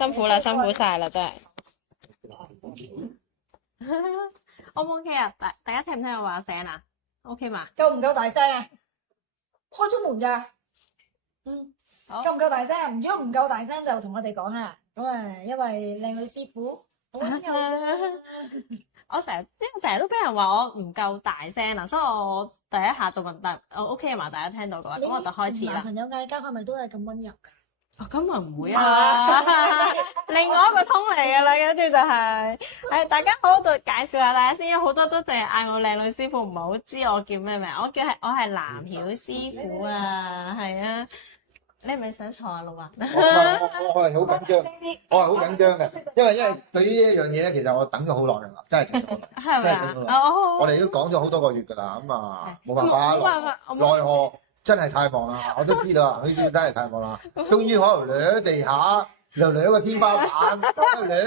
辛苦啦，辛苦晒啦，真係。O 唔 OK 啊？大家聽唔聽我話聲啊 ？OK 嘛？夠唔夠大聲啊？開咗門㗎。好夠唔夠大聲啊？如果唔夠大聲就同我哋講啊。咁啊，因為靚女師傅好溫柔㗎。我成日都俾人話我唔夠大聲啊，所以我第一下就問我 OK 嘛？大家聽到嘅話，咁我就開始啦。男朋友嗌交係咪都係咁溫柔㗎？哦，咁啊唔會啊，另外一個通嚟㗎啦，跟住就係、大家好，度介紹下大家先，有好多都淨係嗌我靚女師傅，唔係好知我叫咩名，我係藍曉師傅啊，係啊，你係咪想坐啊，陸啊？我係好緊張，我係好緊張嘅，因為對於呢一樣嘢咧，其實我等咗好耐㗎啦，真係等咗好耐，係咪真係等咗好耐。啊？我哋都講咗好多個月㗎啦，咁啊冇辦法冇辦法，奈何真係太忙啦，我都知道啊，佢真係太忙啦，終於可能掠地下，又掠個天花板，掠，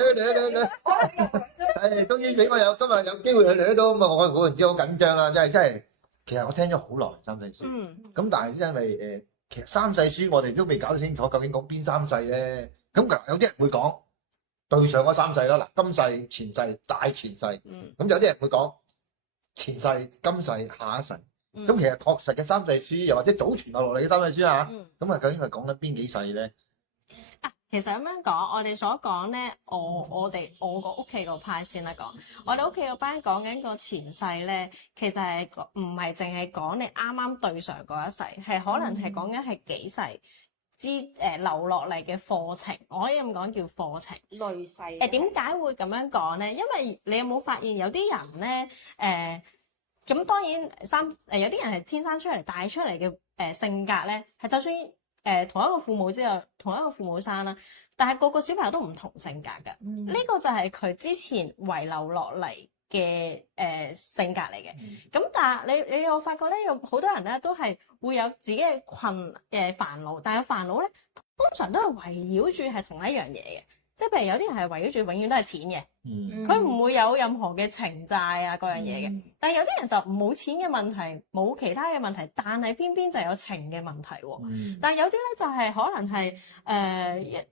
終於俾我今日有機會去掠到，咁啊我嗰陣時好緊張啦，真係，其實我聽咗好耐三世書，咁但係因為其實三世書我哋都未搞清楚究竟講邊三世咧，咁有啲人會講對上嗰三世啦，嗱今世、前世、大前世，咁有啲人會講前世、今世、下一世。咁其實確實嘅三世書，又或者祖傳落嚟嘅三世書啊，咁啊究竟係講緊邊幾世咧？其實咁樣講，我哋所講咧，我個屋企個派先啦講，我哋屋企個班講緊個前世咧，其實係唔係淨係講你啱啱對上嗰一世，係可能係講緊係幾世留落嚟嘅課程，我可以咁講叫課程。累世。點解會咁樣講咧？因為你有冇發現有啲人咧咁當然有啲人係天生出嚟帶出嚟嘅性格咧，係就算同一個父母之後，同一個父母生啦，但係個個小朋友都唔同性格㗎。呢個就係佢之前遺留落嚟嘅性格嚟嘅。咁但係你又發覺咧，有好多人咧都係會有自己嘅煩惱，但係煩惱咧通常都係圍繞住係同一樣嘢嘅。即係譬如有啲人係圍繞住永遠都係錢嘅，佢唔會有任何嘅情債啊嗰樣嘢嘅。但係有啲人就冇錢嘅問題，冇其他嘅問題，但係偏偏就有情嘅問題喎。但係有啲咧就係可能係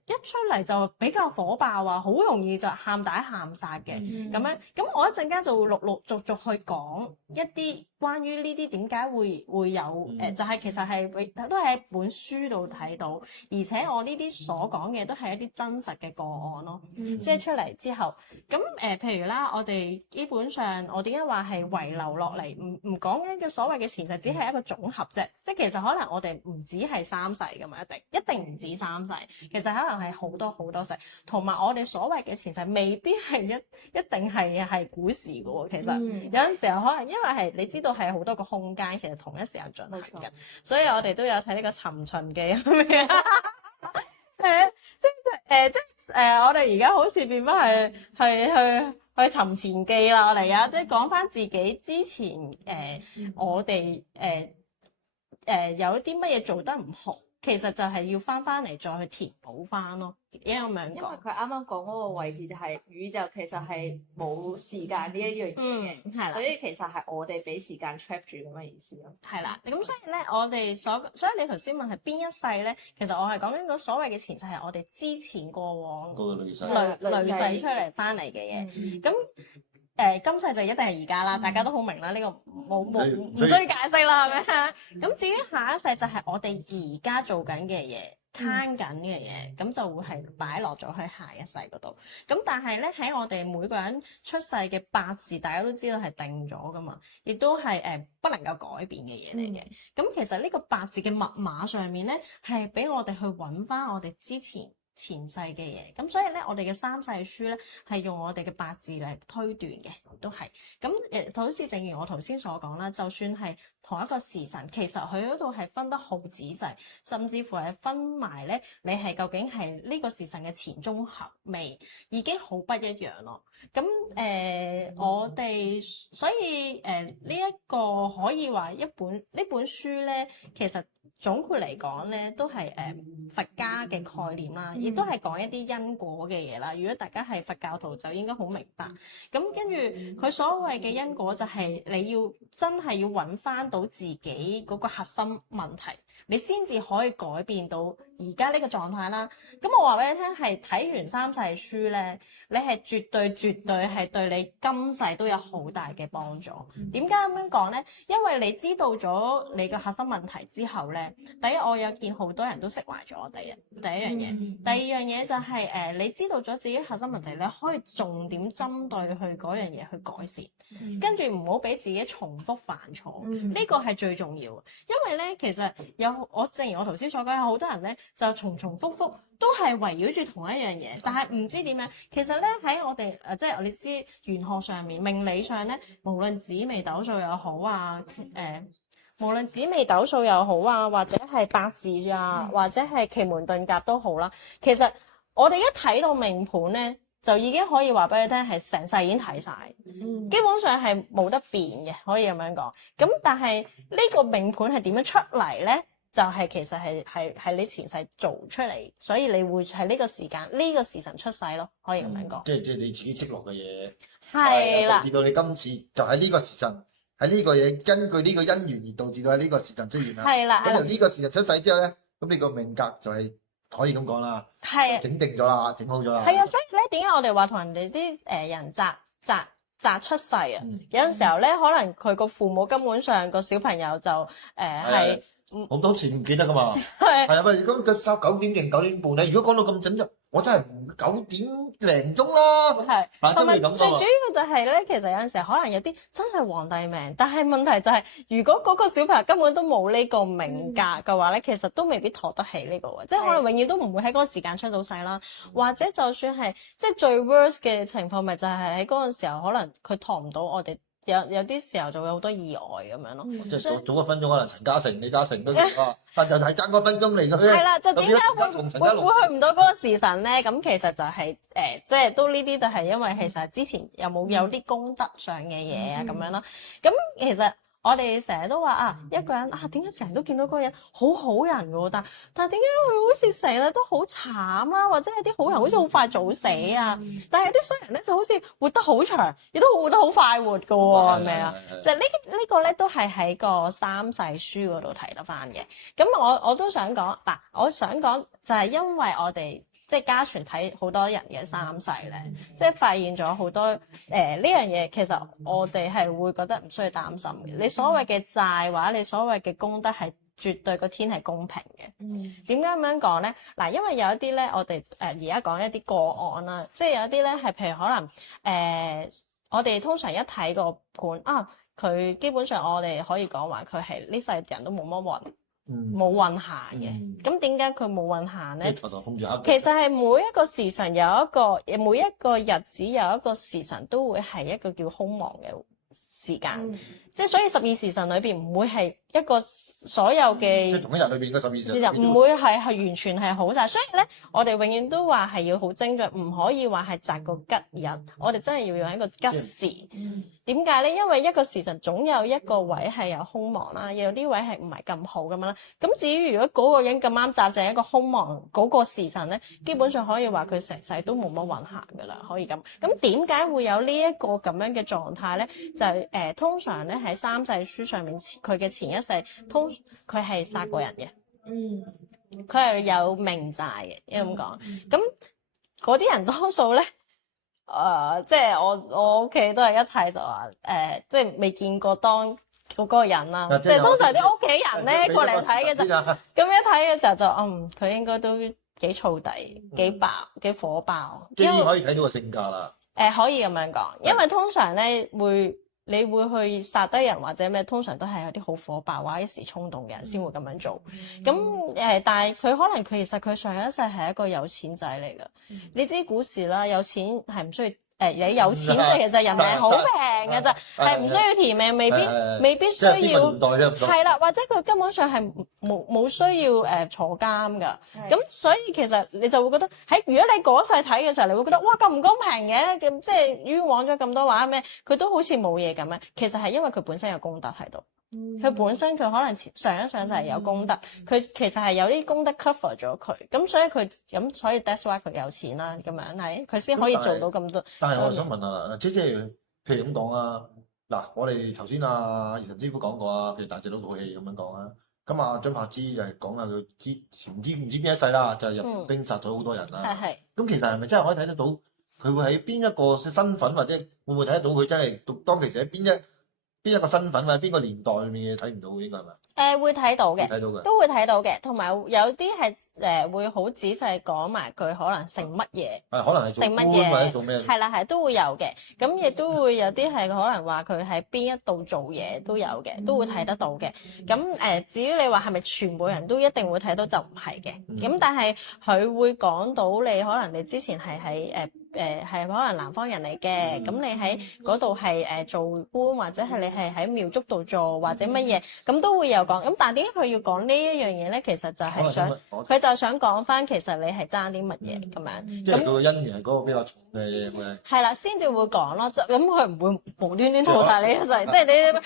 一出嚟就比較火爆啊，好容易就喊打喊殺嘅咁樣。咁我一陣間就會陸陸續續去講一啲關於呢啲點解會有就係其實係都係喺本書度睇到，而且我呢啲所講嘅都係一啲真實嘅個案咯。即係出嚟之後，咁譬如啦，我哋基本上我點解話係遺留落嚟，唔講緊嘅所謂嘅前世，只係一個總合啫。即係其實可能我哋唔止係三世㗎嘛，一定唔止三世。其實可能係好多好多世，同埋我哋所謂嘅前世未必係一定係古時㗎喎。其實有陣時候可能因為係你知道係好多個空間，其實同一時間進行緊，所以我哋都有睇呢個尋秦記咁樣。我哋而家好似變翻去尋前記啦，我哋而家即係講翻自己之前我哋有啲乜嘢做得唔好，其實就係要翻嚟再去填補翻咯。因為佢啱啱講嗰個位置就係宇宙其實係冇時間呢一樣嘢嘅，係啦，所以其實係我哋俾時間 trap 住咁嘅意思咯。係啦，咁所以咧，所以你頭先問係邊一世咧？其實我係講緊個所謂嘅前世係我哋之前過往個累世累世出嚟翻嚟嘅嘢。咁今世就一定係而家啦，大家都好明啦，呢個唔需要解釋啦，係咪？咁至於下一世就係我哋而家做緊嘅嘢。攤緊呢樣嘢，咁就會係擺落咗去下一世嗰度。咁但係咧喺我哋每個人出世嘅八字，大家都知道係定咗噶嘛，亦都係不能夠改變嘅嘢嚟嘅。咁其實呢個八字嘅密碼上面咧，係俾我哋去揾翻我哋之前世嘅嘢，咁所以咧，我哋嘅三世書咧係用我哋嘅八字嚟推斷嘅，都係咁好似正如我頭先所講啦，就算係同一個時辰，其實佢嗰度係分得好仔細，甚至乎係分埋咧，你係究竟係呢個時辰嘅前中後尾，已經好不一樣咯。咁我哋所以呢一個可以話呢本書咧，其實總括嚟講咧，都係佛家嘅概念啦，亦都係講一啲因果嘅嘢啦。如果大家係佛教徒，就應該好明白。咁跟住佢所謂嘅因果，就係你要真係要揾翻到自己嗰個核心問題，你先至可以改變到而家呢個狀態啦。咁我話俾你聽，係睇完三世書咧，你係絕對係對你今世都有好大嘅幫助。點解咁樣講咧？因為你知道咗你嘅核心問題之後咧，第一我有見好多人都釋懷咗。第一樣嘢，第二樣嘢就係你知道咗自己核心問題，你可以重點針對去嗰樣嘢去改善，跟住唔好俾自己重複犯錯。呢個係最重要嘅，因為咧其實正如我頭先所講，有好多人咧就重複都係圍繞住同一樣嘢，但係唔知點樣。其實咧喺我哋即係我哋知玄學上面、命理上咧，無論紫微斗數又好啊，無論紫微斗數又好啊，或者係八字啊，或者係奇門遁甲都好啦。其實我哋一睇到命盤咧，就已經可以話俾你聽，係成世已經睇晒，基本上係冇得變嘅，可以咁樣講。咁但係呢個命盤係點樣出嚟咧？就係其實係你前世做出嚟，所以你會喺呢個時間呢個時辰出世咯，可以咁樣講。即係你自己積落嘅嘢，係啦，導致到你今次就喺呢個時辰，喺呢個嘢根據呢個因緣而導致到喺呢個時辰出現啦。係啦，咁由呢個時辰出世之後咧，咁你個命格就係可以咁講啦，係整定咗啦，整好咗啦。係啊，所以咧點解我哋話同人哋啲人擇出世啊？有陣時候咧，可能佢個父母根本上個小朋友就係。好多次唔記得噶嘛，係啊，喂，如果就收9點定9點半咧，如果講到咁準啫，我真係9點零鐘啦。係，同埋咁最主要就係咧，其實有陣時候可能有啲真係皇帝命，但係問題就係，如果嗰個小朋友根本都冇呢個命格嘅話咧，其實都未必托得起呢個位，即係可能永遠都唔會喺嗰個時間出到世啦，或者就算係即係最 worst 嘅情況，咪就係喺嗰陣時候可能佢托唔到我哋。有啲時候就會好多意外咁樣咯，即係早一分鐘可能陳嘉誠、李嘉誠都啊，但就係爭嗰分鐘嚟嘅。係啦，就點解會去唔到嗰個時辰咧？咁其實就係即係都呢啲就係因為其實之前有啲功德上嘅嘢啊咁樣咯。咁其實我哋成日都話啊，一個人啊點解成日都見到嗰個人好好人嘅喎？但係點解佢好似成日都好慘啦？或者有啲好人好似好快早死啊？但係有啲衰人咧就好似活得好長，亦都活得好快活嘅喎，係咪啊？就呢個咧都係喺個三世書嗰度睇得翻嘅。咁我都想講嗱，我想講就係因為我哋。即係家傳睇好多人嘅三世咧，即係發現咗好多呢樣嘢，其實我哋係會覺得唔需要擔心嘅。你所謂嘅債或者你所謂嘅功德係絕對個天係公平嘅。點解咁樣講咧？嗱，因為有一啲咧，我哋而家講一啲個案啦，即係有一啲咧係譬如可能我哋通常一睇個盤啊，佢基本上我哋可以講話佢係呢世人都冇乜運。冇運行嘅，咁點解佢冇運行咧？其實係每一個時辰每一個日子有一個時辰都會係一個叫空亡嘅時間，即係所以12時辰裏邊唔會係一個所有嘅，即係同一日裏邊嘅12時辰，唔會係完全係好晒。所以咧，我哋永遠都話係要好精準，唔可以話係擇個吉日，我哋真係要用一個吉時。點解咧？因為一個時辰總有一個位係有空亡啦，有啲位係唔係咁好咁樣啦。咁至於如果嗰個人咁啱擇正一個空亡嗰個時辰咧，基本上可以話佢成世都冇乜運行噶啦，可以咁。咁點解會有呢一個咁樣嘅狀態咧？就係通常咧喺三世書上面，佢嘅前一世佢係殺過人嘅，佢係有命債嘅，應該咁講。咁嗰啲人多數咧。即係我屋企都係一睇就話即係未見過當嗰個人啦。即係通常啲屋企人咧過嚟睇嘅就咁一睇嘅時候就佢應該都幾燥底、幾火爆。即係可以睇到個性格啦。可以咁樣講，因為通常咧你會去殺低人或者咩，通常都係有啲好火爆或者一時衝動嘅人先會咁樣做。咁但係佢其實佢上一世係一個有錢仔嚟㗎。你知股市啦，有錢係唔需要你有錢即係其實人命好平嘅咋，係唔需要填命，未必需要係啦，或者佢根本上係冇需要坐監㗎。咁所以其實你就會覺得如果你嗰世睇嘅時候，你會覺得哇咁唔公平嘅，咁即係冤枉咗咁多話咩？佢都好似冇嘢咁樣。其實係因為佢本身有功德喺度。佢本身佢可能上一世係有功德，佢其實係有啲功德 cover 咗佢，咁所以 that's why 佢有錢啦，咁樣係佢先可以做到咁多。但係我想問下啦，即係譬如咁講啊，嗱，我哋頭先阿怡晨師傅講過啊，譬如大隻佬套戲咁樣講啊，咁啊，張柏芝就係講下佢唔知邊一世啦，就係入兵殺咗好多人啦。係。咁其實係咪真係可以睇得到佢會喺邊一個身份，或者會唔會睇得到佢真係當其時喺邊一個身份或者邊個年代裏面睇唔到嘅，應該係咪？會睇到嘅，睇到嘅都會睇到嘅，同埋有啲係會好仔細講埋佢可能姓乜嘢，可能係做官姓乜嘢或者做咩？係啦係都會有嘅，咁亦都會有啲係可能話佢喺邊一度做嘢都有嘅，都會睇得到嘅。咁至於你話係咪全部人都一定會睇到就唔係嘅，咁但係佢會講到你可能你之前係喺係可能南方人嚟嘅，咁你喺嗰度係做官或者係你係喺廟祝度做或者乜嘢，咁都會有講。咁但係點解佢要講呢一樣嘢咧？其實就係佢就想講翻其實你係爭啲乜嘢咁樣。即係佢個姻緣係嗰個比較重嘅嘢嘅。係啦，先至會講咯。咁佢唔會無端端吐晒你一世，即係你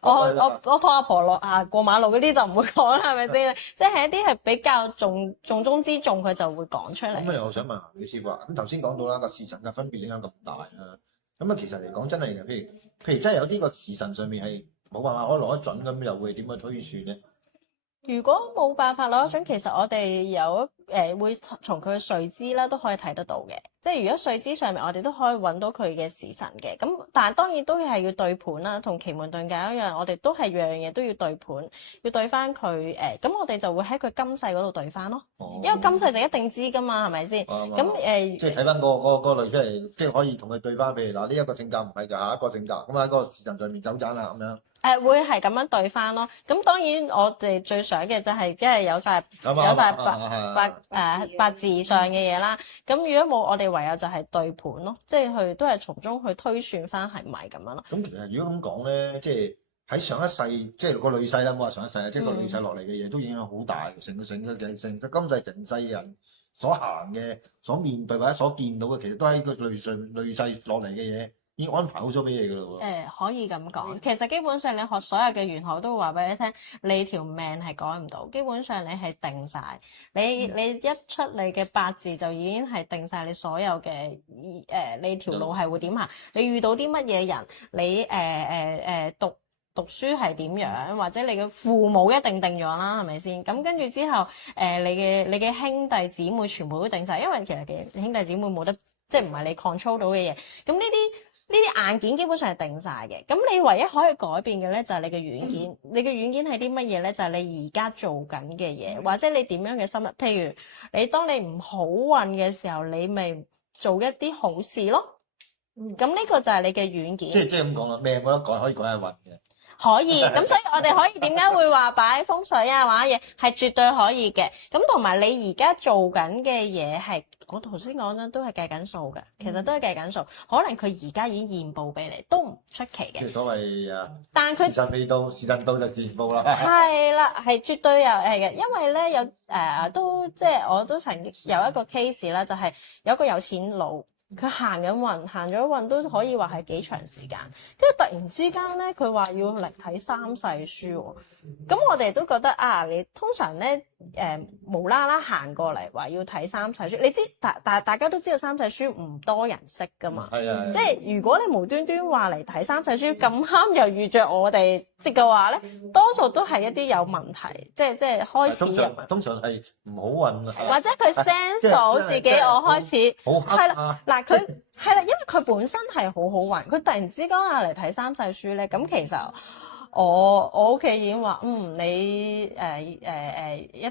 我拖阿婆落過馬路嗰啲就唔會講啦，係咪先？即係一啲係比較重中之重，佢就會講出嚟。咁我想問下李師傅啊，咁頭先講到啦個時辰嘅分別點解咁大啦？咁其實嚟講真係嘅，譬如真係有啲個時辰上面係冇辦法可以攞得準咁，又會點去推算咧？如果冇辦法攞得準，其實我哋有會從佢嘅歲支啦，都可以睇得到嘅。即係如果歲支上面，我哋都可以揾到佢嘅時辰嘅。咁但係當然都係要對盤啦，同奇門遁甲一樣，我哋都係樣樣嘢都要對盤，要對翻佢咁我哋就會喺佢今世嗰度對翻咯。因為今世就一定知噶嘛，係咪先？咁即係睇翻個類出嚟，即係可以同佢對翻。譬如嗱，呢一個性格唔係就下一個性格，咁喺個時辰上面走盞啦咁樣。會係咁樣對翻咯，咁當然我哋最想嘅就係即係有晒八字上嘅嘢啦。咁如果冇，我哋唯有就係對盤咯，即係去都係從中去推算翻係唔係咁樣咯。咁其實如果咁講咧，即係喺上一世，即係個女世啦，冇話上一世啊，即係個女世落嚟嘅嘢都影響好大，成今世成世人所行嘅、所面對或者所見到嘅，其實都係個女世落嚟嘅嘢。已經安排好咗俾你噶啦喎。可以咁講，其實基本上你學所有嘅玄學都會話俾你聽，你條命係改唔到，基本上你係定晒。你一出嚟嘅八字就已經係定晒你所有嘅你條路係會點行，你遇到啲乜嘢人，你讀書係點樣，或者你嘅父母一定定咗啦，係咪先？咁跟住之後，你嘅兄弟姊妹全部都定晒，因為其實嘅兄弟姊妹冇得，即係唔係你 control 到嘅嘢。咁呢啲硬件基本上係定晒嘅，咁你唯一可以改變嘅咧就係你嘅軟件。你嘅軟件係啲乜嘢咧？就係你而家做緊嘅嘢，或者你點樣嘅心態。譬如你當你唔好運嘅時候，你咪做一啲好事咯。咁呢個就係你嘅軟件。即係咁講啦，命冇得改，可以改下運嘅。可以，咁所以我哋可以點解會話擺風水啊，或者嘢係絕對可以嘅。咁同埋你而家做緊嘅嘢係，我頭先講咗都係計緊數嘅，其實都係計緊數。可能佢而家已經現報俾你，都唔出奇嘅。即係所謂但佢時辰未到，時辰到就現報啦。係啦，係絕對係嘅，因為咧有都即係我都曾經有一個 case 啦，就係有個有錢佬。佢行緊運，行咗運都可以話係幾長時間，跟住突然之間咧，佢話要嚟睇三世書喎。咁我哋都覺得你通常咧無啦啦行過嚟話要睇三世書，你知大家都知道三世書唔多人識噶嘛。係啊。即係如果你無端端話嚟睇三世書，咁啱又遇着我哋識嘅話咧，多數都係一啲有問題，即係開始人通常係唔好運啊。或者佢 sense 到自己我開始係啦嗱。佢係啦，因為佢本身係好好運，佢突然之間嚟睇三世書咧，咁其實我屋企已經話，你一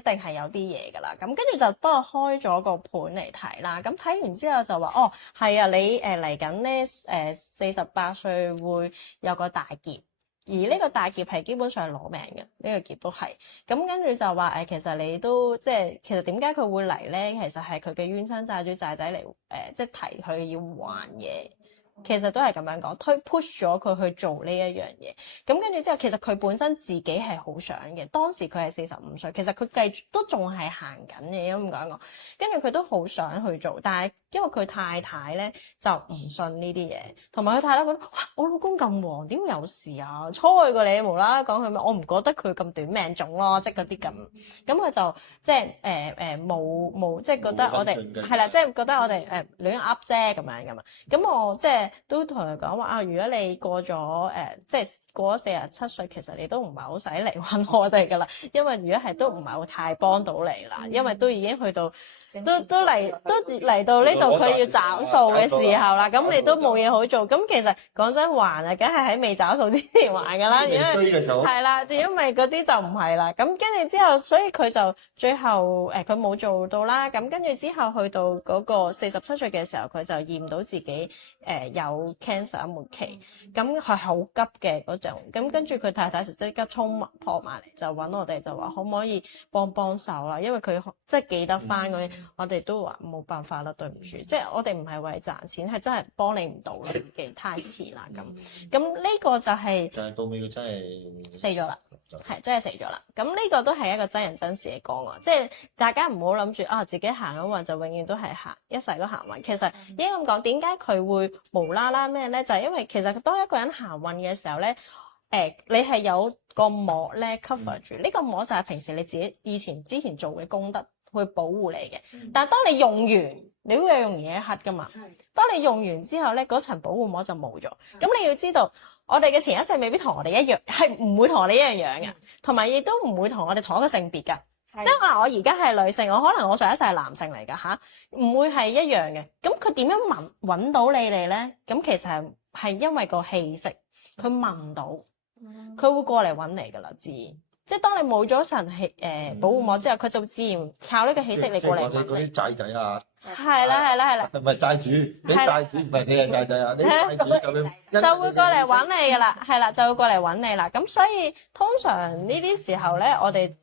定係有啲嘢㗎啦，咁跟住就幫我開咗個盤嚟睇啦，咁睇完之後就話，係啊，你嚟緊咧48歲會有個大劫。而呢個大劫係基本上攞命嘅，呢個劫都係。咁跟住就話其實你都即係其實點解佢會嚟咧？其實係佢嘅冤親債主債仔嚟即係提佢要還嘢。其實都係咁樣講，push 咗佢去做呢一樣嘢。咁跟住之後，其實佢本身自己係好想嘅。當時佢係45歲，其實佢繼續都仲係行緊嘅，咁講。跟住佢都好想去做，但係因為佢太太咧就唔信呢啲嘢，同埋佢太太覺得哇，我老公咁黃，點會有事啊？初過你無啦啦講佢咩？我唔覺得佢咁短命種咯，即係嗰啲咁。咁佢就即係冇即係覺得我哋係啦，即係覺得我哋亂噏啫咁樣噶嘛。咁我即係。係都同佢講話啊，如果你過咗即係過咗47歲，其實你都唔係好使嚟揾我哋噶啦，因為如果係都唔係好太幫到你啦，因為都已經去到都嚟到呢度佢要找數嘅時候啦，咁你都冇嘢好做，咁其實講真還啊，梗係喺未找數之前還噶啦，因為係啦，因為嗰啲就唔係啦，咁跟住之後，所以佢就最後佢冇做到啦，咁跟住之後去到嗰個47歲嘅時候，佢就驗到自己有 cancer 末期，咁係好急嘅嗰種，咁跟住佢太太就即刻衝撲埋嚟，就揾我哋就話可唔可以幫手啦，因為佢即係記得翻嗰啲，我哋都話冇辦法啦，對唔住，即係我哋唔係為賺錢，係真係幫你唔到啦，已經太遲啦咁呢個就係但係到尾佢真係死咗啦，係真係死咗啦。咁呢個都係一個真人真事嘅個案，即係大家唔好諗住啊自己行緊運就永遠都係一世都行運。其實應該咁講，點解佢會無啦啦咩咧？就係因為其實當一個人行運嘅時候咧，你係有個膜咧 cover 住，呢個膜就係平時你自己之前做嘅功德去保護你嘅。但係當你用完，你會有用完一刻噶嘛？當你用完之後咧，嗰層保護膜就冇咗。咁你要知道，我哋嘅前一世未必同我哋一樣，係唔會同我哋一樣樣嘅，同埋亦都唔會同我哋同一個性別㗎。即係話我而家係女性，我可能我上一世係男性嚟㗎嚇，唔會係一樣嘅。咁佢點樣揾到你哋咧？咁其實係因為個氣息，佢聞到，佢會過嚟揾你㗎啦，自然。即係當你冇咗層保護膜之後，佢就自然靠呢個氣息嚟過嚟揾你。嗰啲債仔啊，係啦，唔係債主，你債主唔係你係債仔啊，你債主咁樣就會過嚟揾你㗎啦，係啦，就會過嚟揾你啦。咁所以通常呢啲時候咧，我哋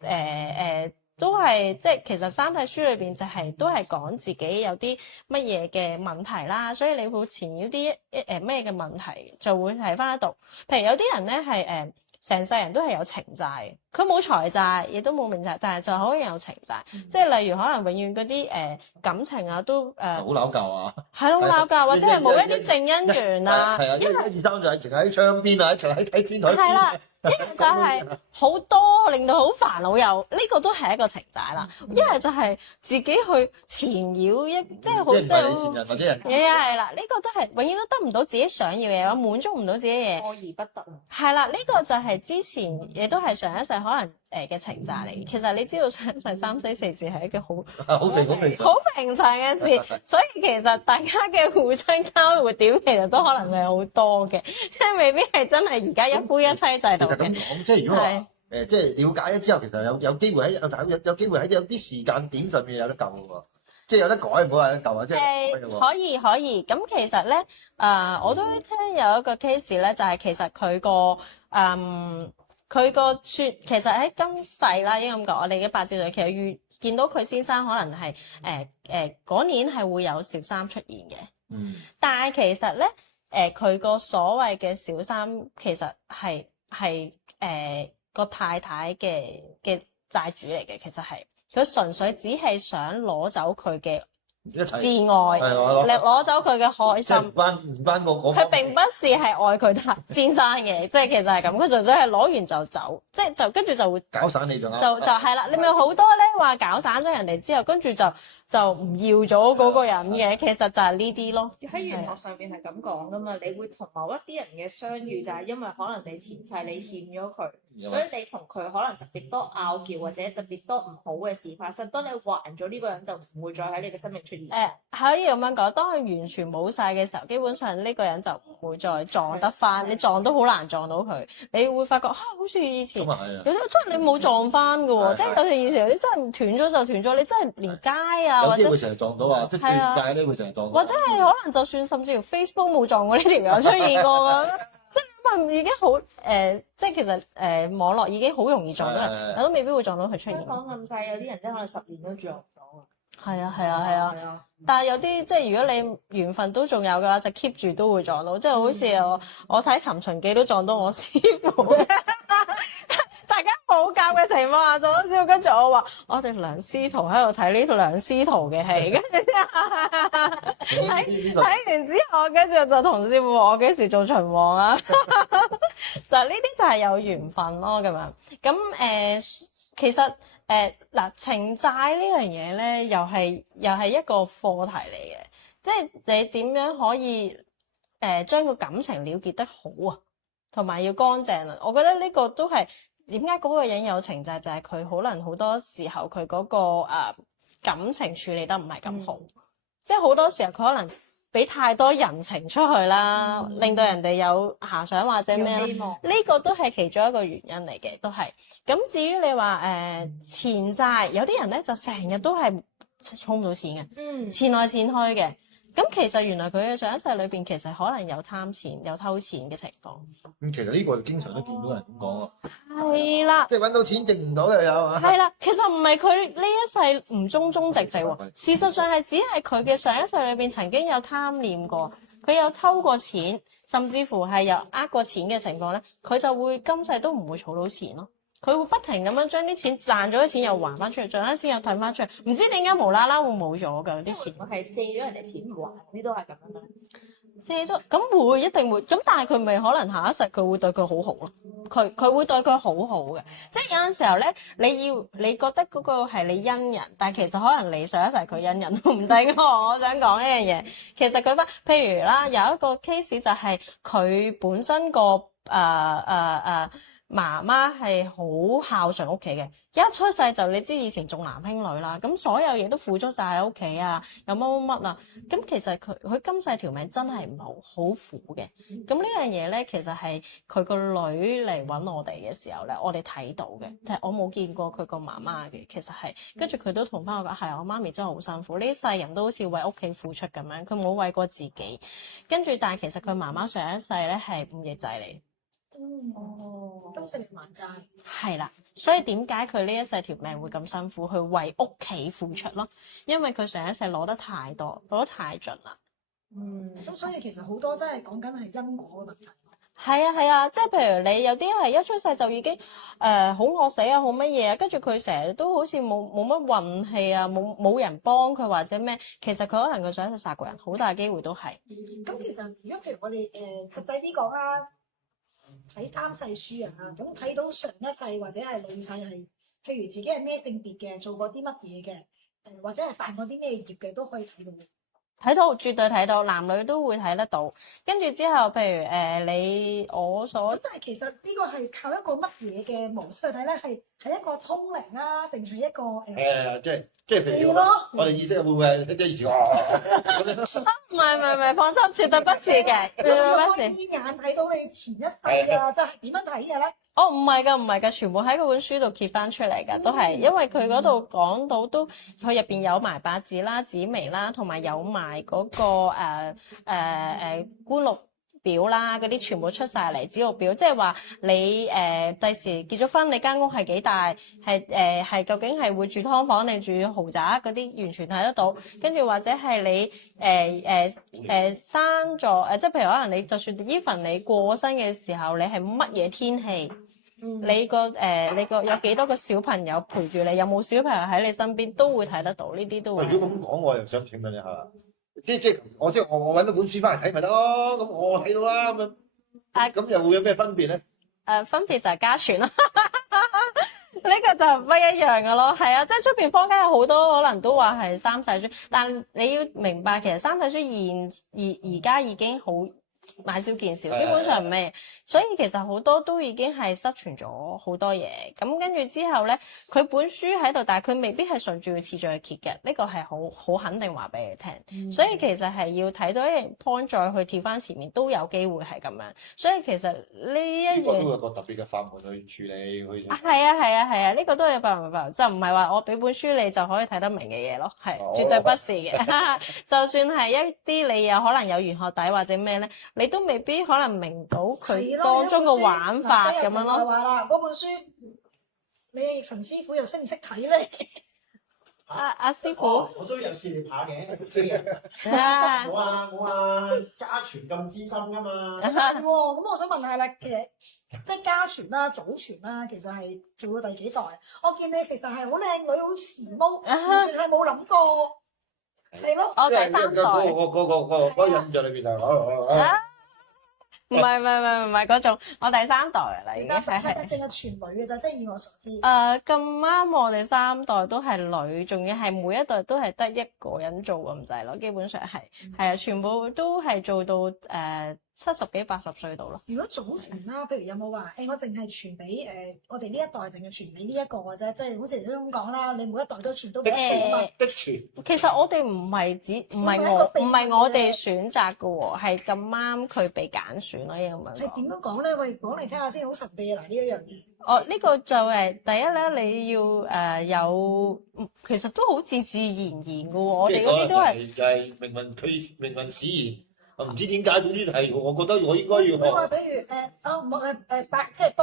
都係即係其實三體書裏邊就係都係講自己有啲乜嘢嘅問題啦，所以你會纏繞啲咩嘅問題就會睇翻喺度。譬如有啲人咧係成世人都係有情債，佢冇財債，亦都冇名債，但係就可以有情債。即係例如可能永遠嗰啲感情啊都好鬧交啊，係咯，好鬧交，或者係冇一啲正姻緣啊，係啊，因為1、2、3就係淨喺窗邊啊，一齊喺天台。係啦，一係就係好多令到好煩惱又呢個都係一個情債啦。一係就係自己去纏繞即係好即係唔係你前人或者人。係啦，呢個都係永遠都得唔到自己想要嘅嘢，滿足唔到自己嘅嘢。愛而不得啊！係啦，呢個就係之前亦都係上一世可能嘅情債嚟。其實你知道上一世3、4、4字係一個好平常嘅事，所以其實大家嘅互相交換點其實都可能係好多嘅，即係未必係真係而家一夫一妻制度嘅。咁講，即係如果話即係了解咗之後，其實有機會有機會喺有啲時間點上面有得救嘅喎，即係有得改，唔好話有得救啊！即係可以。咁其實咧，我都聽有一個 case 咧，就係其實佢個其實喺今世啦，應該咁講，我哋嘅八字裏其實見到佢先生可能係嗰年係會有小三出現嘅。但係其實咧，佢個所謂嘅小三其實係個太太嘅債主嚟嘅，其實係佢純粹只係想攞走佢嘅至愛，攞走佢嘅開心。唔關我佢並不是係愛佢先生嘅，即係其實係咁，佢純粹係攞完就走，即係就跟住就會搞散你仲就係啦。你咪好多咧話搞散咗人哋之後，跟住就唔要咗嗰個人嘅，其實就係呢啲咯。喺玄學上邊係咁講噶嘛，你會同某一啲人嘅相遇就係因為可能你前世你欠咗佢，所以你同佢可能特別多拗撬或者特別多唔好嘅事發生。當你還咗呢個人，就唔會再喺你嘅生命出現。可以咁樣講，當佢完全冇晒嘅時候，基本上呢個人就唔會再撞得翻。你撞都好難撞到佢，你會發覺好似以前有啲真係你冇撞翻㗎喎，即係有時以前有啲真係斷咗就斷咗，你真係連街啊或者會成日撞到啊，即係斷界咧會成日撞到，或者係可能就算甚至乎 Facebook 冇撞過呢條友出現過㗎，即係因為已經好即係其實網絡已經好容易撞到人，但都未必會撞到佢出現。香港咁細，有啲人真係可能10年都撞唔到啊。係啊，但係有啲即係如果你緣分都仲有嘅話，就 keep 住都會撞到，即係好似我睇《尋秦記》都撞到我師傅。大家冇夾嘅情況下撞到師傅，跟住我話我哋梁師徒喺度睇呢套梁師徒嘅戲，跟住睇完之後，跟住就同師傅話我幾時做秦王啊？就呢啲就係有緣分咯，咁樣咁其實情債呢樣嘢咧，又係一個課題嚟嘅，即係你點樣可以將個感情了結得好啊，同埋要乾淨啊。我覺得呢個都係點解嗰個人有情就係佢可能好多時候佢嗰個感情處理得唔係咁好，即係好多時候佢可能俾太多人情出去啦，令到人哋有遐想或者咩啦，呢個都係其中一個原因嚟嘅，都係。咁至於你話錢債，有啲人咧就成日都係儲唔到錢嘅，錢來錢去嘅。咁其實原來佢嘅上一世裏邊其實可能有貪錢、有偷錢嘅情況。咁其實呢個經常都見到人咁講喎。係啦，即係揾到錢剩唔到又有啊。係啦，其實唔係佢呢一世唔忠忠直直喎，事實上係只係佢嘅上一世裏邊曾經有貪念過，佢有偷過錢，甚至乎係有呃過錢嘅情況咧，佢就會今世都唔會儲到錢咯。佢會不停咁樣將啲錢賺咗啲錢又還翻出去，賺咗錢又褪翻出去，唔知點解無啦啦會冇咗㗎啲錢。我係借咗人哋錢唔還，呢都係咁樣嘅。借咗咁會一定會咁，但係佢咪可能下一世佢會對佢好好咯。佢會對佢好好嘅，即係有陣時候咧，你覺得嗰個係你恩人，但係其實可能你上一世佢恩人都唔定。我想講呢樣嘢，其實佢譬如啦，有一個 case 就係佢本身個媽媽係好孝順屋企嘅，一出世就你知以前重男輕女啦，咁所有嘢都付出晒喺屋企啊，有乜啊，咁其實佢今世條命真係唔好，好苦嘅。咁呢樣嘢咧，其實係佢個女嚟揾我哋嘅時候咧，我哋睇到嘅，但係我冇見過佢個媽媽嘅，其實係跟住佢都同翻我講，係我媽咪真係好辛苦，呢世人都好似為屋企付出咁樣，佢冇為過自己。跟住但係其實佢媽媽上一世咧係五翼仔嚟。今世嚟還債。係啦，所以點解佢呢一世條命會咁辛苦，去為屋企付出咯？因為佢上一世攞得太多，攞得太盡啦。咁所以其實好多真係講緊係因果嘅問題。係啊，即係譬如你有啲係一出世就已經好餓死啊，好乜嘢啊，跟住佢成日都好似冇乜運氣啊，冇人幫佢或者咩，其實佢可能佢上一世殺過人，好大機會都係。咁其實如果譬如我哋實際啲講啦。睇三世書啊，咁睇到上一世或者係累世係，譬如自己係咩性別嘅，做過啲乜嘢嘅，或者係犯過啲咩業嘅，都可以睇到。睇到，絕對睇到，男女都會睇得到。跟住之後，譬如咁但係其實呢個係靠一個乜嘢嘅模式去睇咧？係一個通靈啊，定係一個即係譬如我哋意識會唔會係即係以前唔係，放心，絕對不是嘅，絕對不是。開眼睇到你前一世啊，就係點樣睇嘅咧？哦，唔係㗎，全部喺嗰本書度揭翻出嚟㗎，都係因為佢嗰度講到都，佢入邊有埋八字啦、紫微啦，同埋有埋嗰個官祿表啦，嗰啲全部出晒嚟，指路表，即係話你第時結咗婚，你間屋係幾大，係究竟係會住劏房定住豪宅嗰啲，完全睇得到。跟住或者係你生咗即係譬如可能你就算 even 你過身嘅時候，你係乜嘢天氣？你個有幾多個小朋友陪住你？有冇小朋友喺你身邊都會睇得到，呢啲都會。如果咁講，我又想請問一下，即係我揾到本書翻嚟睇咪得咯？咁我睇到啦咁樣，咁又會有咩分別咧？分別就係家傳啦，呢個就不一樣嘅咯。係啊，即係出邊坊間有好多可能都話係三世書，但你要明白，其實三世書而家已經好買少見少，基本上咩，所以其實好多都已經係失傳咗好多嘢。咁跟住之後咧，佢本書喺度，但係佢未必係順住個次序去揭嘅。呢個係好肯定話俾你聽。所以其實係要睇到一樣 point 再去貼翻前面，都有機會係咁樣。所以其實呢一樣都有個特別嘅法門去處理去。係啊，呢個都有辦法，就唔係話我俾本書你就可以睇得明嘅嘢咯，係絕對不是嘅。就算係一啲你有可能有玄學底或者咩咧，你都未必可能明到佢當中嘅玩法咁樣咯。話啦，嗰本書你陳師傅又識唔識睇咧？阿師傅，我都有試你扒嘅，啊，冇啊，家傳咁資深噶嘛。係喎，咁我想問下啦，其實即係家傳啦、祖傳啦，其實係做到第幾代？我見你其實係好靚女、好時髦，完全係冇諗過，係咯。我第三代。嗰個印象裏邊就唔係嗰種，我第三代㗎啦，已經係。淨係全女嘅咋，即係以我所知。咁啱我哋三代都係女，仲要係每一代都係得一個人做咁滯咯，基本上係啊，全部都係做到70幾80歲度咯。如果祖傳啦，譬如有冇話我淨係傳俾我哋呢一代，淨係傳俾呢一個嘅啫，即係好似你都咁講啦，你每一代都傳都俾一個的傳。其實我哋唔係我哋選擇嘅喎，係咁啱佢被揀選咯，應該咁樣講。係點樣講咧？喂，講嚟聽下先，好神秘啊！嗱，呢一樣嘢。呢個就第一咧，你要有，其實都好自自然然嘅喎。我哋嗰啲都係就係命運使然。我唔知點解，總之係我覺得我應該要你話比如即係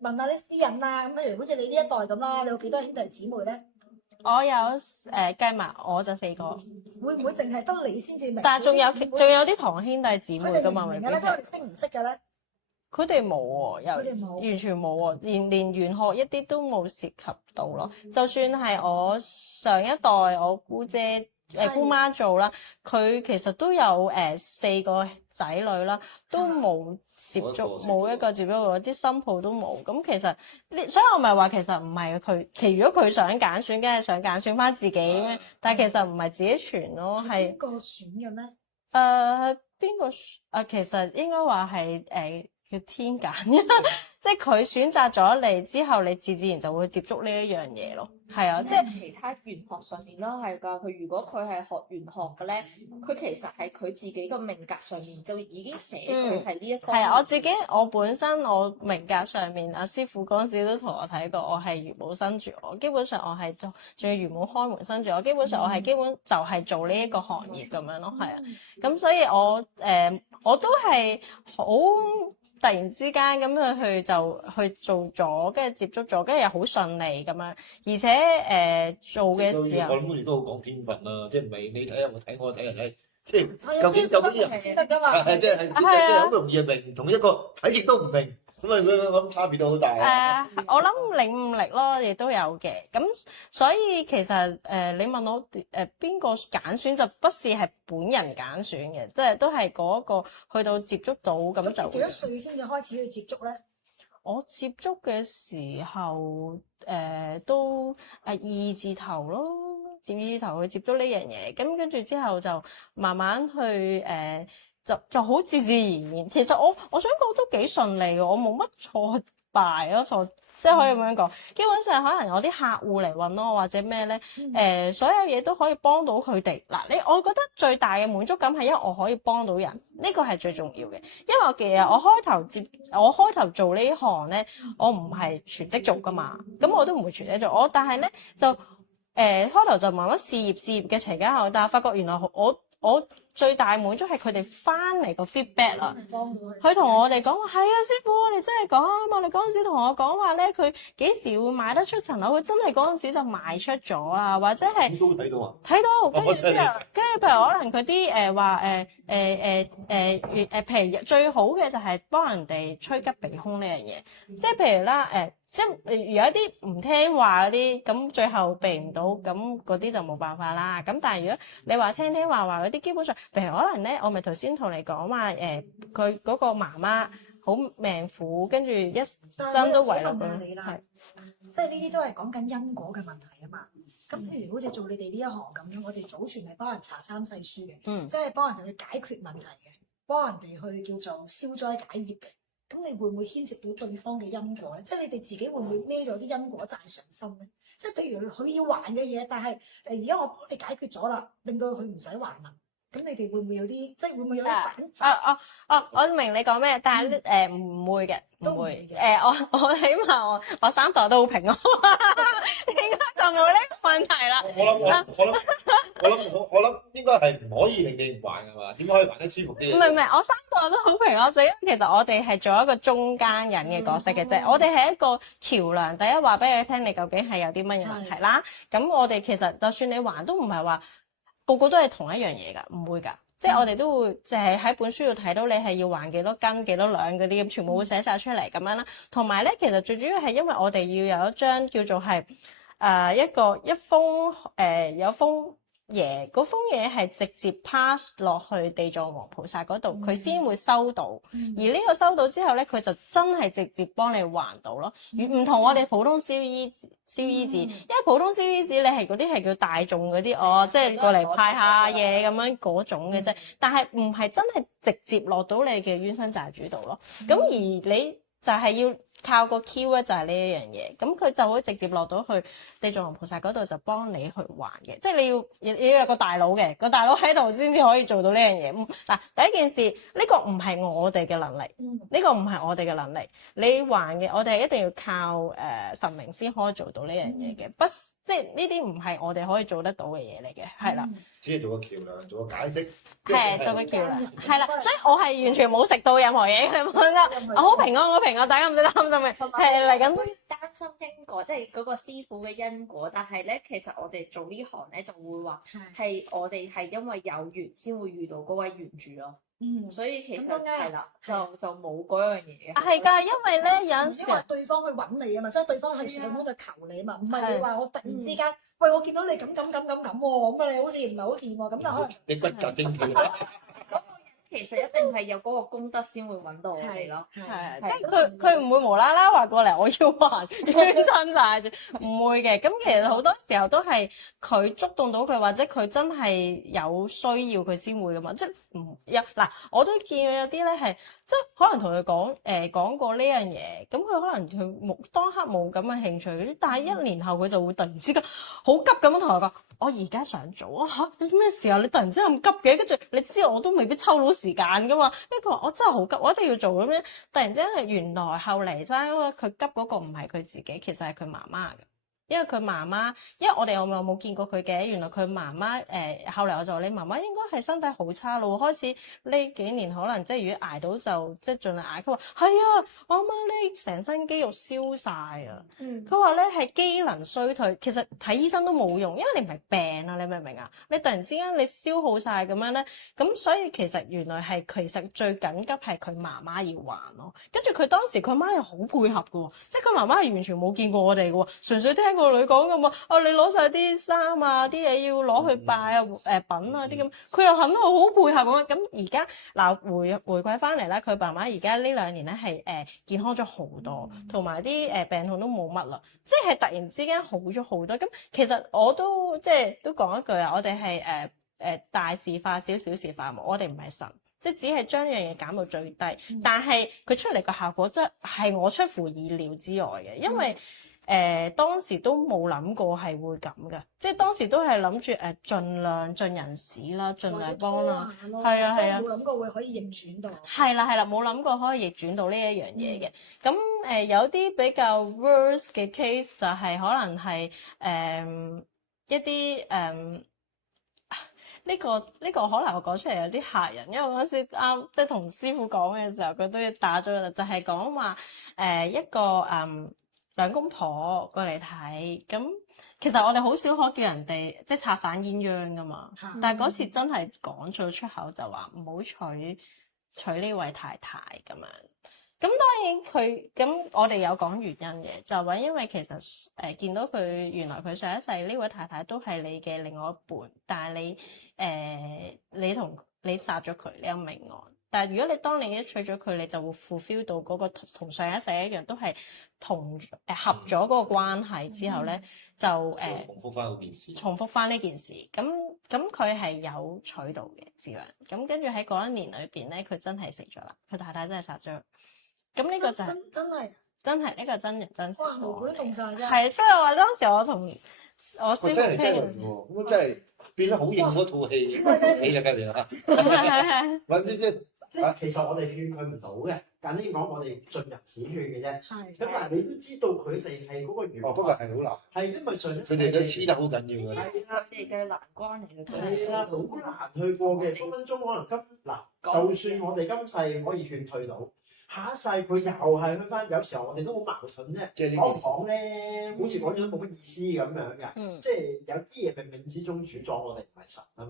問下呢啲人啊，咁譬如好似你呢一代咁啦，你有幾多兄弟姊妹咧？我有計埋我就4個。會唔會淨係得你先至明？但係仲有啲堂兄弟姊妹㗎嘛？明嘅咧，佢哋識唔識嘅咧？佢哋冇喎，完全冇喎，連玄學一啲都冇涉及到咯。就算係我上一代我姑姐姑媽做啦，佢其實都有4個仔女啦，都冇接觸，冇一個接觸過，啲新抱都冇。咁其實所以我咪話其實唔係佢，如果佢想揀選，梗係想揀選翻自己咩？但係其實唔係自己選咯，係邊個選嘅咩？邊個其實應該話係叫天揀，即係佢選擇咗你之後，你自然就會接觸呢一樣嘢咯。係啊，即係其他玄學上面都係㗎。佢如果佢係學玄學嘅咧，佢其實係佢自己個命格上面就已經寫佢係呢一方面。係啊，我本身我命格上面，阿師傅嗰陣時都同我睇過，我係元武生住我，基本上我係仲要元武開門生住我，基本上我係基本就係做呢一個行業咁樣咯，係啊。咁所以我都係好突然之間咁就去做咗，跟住接觸咗，跟住又好順利咁樣，而且做嘅時候，我諗好似都好講天分啦，即係唔係你睇下我睇我睇人睇，即係究竟人先得㗎嘛？係即係好容易明，同一個睇極都唔明，咁我諗差別都好大。我諗領悟力咯，亦都有嘅。咁所以其實你問我邊個揀選就不是係本人揀選嘅，即係都係嗰個去到接觸到咁就。幾多歲先至開始去接觸咧？我接觸嘅時候都2字頭咯，2字頭去接觸呢樣嘢，咁跟住之後就慢慢去就好自自然然。其實我想講都幾順利嘅，我冇乜挫敗咯，即係可以咁樣講。基本上可能有啲客戶嚟揾我或者咩咧，所有嘢都可以幫到佢哋。嗱，我覺得最大嘅滿足感係因為我可以幫到人，呢個係最重要嘅。因為其實我開頭做呢行咧，我唔係全職做噶嘛，咁我都唔會全職做。但係咧就開頭就慢慢事業嘅期間後，但係發覺原來我最大滿足係佢哋翻嚟個 feedback 啦。佢同我哋講話係啊，師傅，你真係講啊嘛！你嗰陣時同我講話咧，佢幾時會賣得出層樓？佢真係嗰陣時就賣出咗啦，或者係都睇到啊！睇到，跟住譬如可能佢啲話譬如最好嘅就係幫人哋趨吉避凶呢樣嘢，即係譬如啦即係如果一啲唔聽話嗰啲，咁最後避唔到，咁嗰啲就冇辦法啦。咁但係如果你話聽話嗰啲，基本上譬如可能咧，我咪頭先同你講話佢嗰個媽媽好命苦，跟住一生都為咗佢。係，即係呢啲都係講緊因果嘅問題啊嘛。咁譬如好似做你哋呢一行咁樣，我哋祖傳係幫人查三世書嘅，即係幫人哋去解決問題嘅，幫人哋去叫做消災解業嘅。咁你會唔會牽涉到對方嘅因果咧？即係你哋自己會唔會孭咗啲因果債上身咧？即係譬如佢要還嘅嘢，但係而家我幫你解決咗啦，令到佢唔使還啦。咁你哋會唔會有啲，即係會唔會有啲反？我明你講咩，但係唔會嘅，唔會。我起碼我3代都好平安，應該就冇呢個問題啦。我諗應該係唔可以令你唔還㗎嘛？點可以還得舒服啲？唔係，我3代都好平安，就因為其實我哋係做一個中間人嘅角色嘅啫。我哋係一個橋梁，第一話俾你聽，你究竟係有啲乜嘢問題啦。咁我哋其實就算你還都唔係話個個都係同一樣嘢㗎，唔會㗎。即係我哋都會就係喺本書度睇到你係要還幾多斤、幾多兩嗰啲咁，全部會寫晒出嚟咁樣啦。同埋咧，其實最主要係因為我哋要有一張叫做係一封有封嘢，嗰封嘢係直接 pass 落去地藏王菩薩嗰度，佢先會收到。而呢個收到之後咧，佢就真係直接幫你還到咯。唔同我哋普通燒衣紙，因為普通燒衣紙你係嗰啲係叫大眾嗰啲，即係過嚟派下嘢咁樣嗰種嘅啫。但係唔係真係直接落到你嘅冤親債主度咯。咁而你就係要靠個 Q 咧，就係呢一樣嘢，咁佢就會直接落到去地藏王菩薩嗰度，就幫你去還嘅。即係你要有個大佬嘅，個大佬喺度先至可以做到呢樣嘢。嗱，第一件事呢個唔係我哋嘅能力，呢個唔係我哋嘅能力。你還嘅，我哋係一定要靠神明先可以做到呢樣嘢嘅，即係呢啲唔係我哋可以做得到嘅嘢嚟嘅，係啦。只係做個橋梁，做個解釋。係做個橋梁，係啦。所以我係完全冇食到任何嘢嘅，我覺得我好平安，我平安，大家唔使擔心嘅。係嚟緊。擔心因果，即係嗰個師傅嘅因果，但係咧，其實我哋做呢行咧就會話係我哋係因為有緣先會遇到嗰位原主咯。所以其實係啦，就冇嗰樣嘢嘅。係㗎，因為咧有陣時因為對方去揾你啊嘛，即係對方係上門度求你啊嘛，唔係你話我突然之間，喂我見到你咁喎，咁啊你好似唔係好掂喎，咁就可能你骨骼精奇啦。其實一定係有嗰個功德先會揾到我哋咯，係，即係佢唔會無啦啦話過嚟，我要還冤親債主，唔會嘅。咁其實好多時候都係佢觸動到佢，或者佢真係有需要佢先會噶嘛。即係嗱，我都見有啲咧係，即係可能同佢講過呢樣嘢，咁佢可能佢當刻冇咁嘅興趣，但係1年後佢就會突然之間好急咁樣同我講。我而家想做啊嚇！你咩時候？你突然之間咁急嘅，跟住你知我都未必抽到時間噶嘛。跟住佢話我真係好急，我一定要做咁樣。突然之間係原來後嚟真係佢急嗰個唔係佢自己，其實係佢媽媽嘅。因為佢媽媽，因為我哋有冇見過佢嘅，原來佢媽媽後嚟我就話你媽媽應該係身體好差咯，開始呢幾年可能即係如果捱到就即係盡量捱。佢話係啊，我阿媽咧成身肌肉燒晒啊，佢話咧係機能衰退，其實睇醫生都冇用，因為你唔係病啊，你明唔明啊？你突然之間你消耗晒咁樣咧，咁所以其實原來係其實最緊急係佢媽媽要還咯。跟住佢當時佢媽又好配合嘅喎，即係佢媽媽係完全冇見過我哋嘅喎，純粹聽個女講咁啊，你攞晒啲衫啊，啲嘢要攞去拜啊，品啊啲咁，佢又肯好配合咁。咁而家嗱回歸翻嚟啦，佢爸爸而家呢2年咧係健康咗好多，同埋啲病痛都冇乜啦，即係突然之間好咗好多。咁其實我都即係都講一句啊，我哋係大事化小，小事化無，我哋唔係神。即係只係將呢樣嘢減到最低，但係佢出嚟個效果真係我出乎意料之外嘅，因為當時都冇諗過係會咁嘅，即係當時都係諗住盡量盡人事啦，盡量幫啦，係啊，冇諗過會可以逆轉到，係啦，冇諗過可以逆轉到呢一樣嘢嘅。咁有啲比較 worse 嘅 case 就係可能係一啲呢個可能我講出嚟有啲嚇人，因為我嗰時啱即係同師傅講嘅時候，佢都要打咗啦，就係講話一個兩公婆過嚟睇，咁其實我哋好少可叫人哋即係拆散鴛鴦噶嘛，但係嗰次真係講咗出口就話唔好娶呢位太太咁樣。咁當然咁我哋有講原因嘅，就話因為其實見到佢原來佢上一世呢位太太都係你嘅另外一半，但係你殺咗佢，你有命案。但係如果當你一娶咗佢，你就會 fulfill 到嗰個同上一世一樣，都係合咗嗰個關係之後咧，就重複翻嗰件事。重複翻呢件事，咁佢係有娶到嘅照樣。咁跟住喺嗰1年裏邊咧，佢真係死咗啦，佢太太真係殺咗。咁呢個就係真係呢個真人真事。哇！毛管戙晒啫。係，所以我話當時我同我師傅聽喎，咁真係變得好認嗰套戲，戲就緊要啦。或者其實我哋勸佢唔到嘅，簡單講，我哋盡人事勸嘅啫。係。咁但係你都知道佢哋係嗰個緣分。不過係好難。係因為上一世佢哋都黐得好緊要嘅。係佢哋嘅難關嚟嘅。係啦，好難去過嘅，分分鐘可能就算我哋今世可以勸退到。下一世佢又係去翻，有時候我哋都好矛盾啫。講唔講咧，好似講咗冇乜意思咁樣㗎。即係有啲嘢冥冥之中主宰我哋唔係神啊。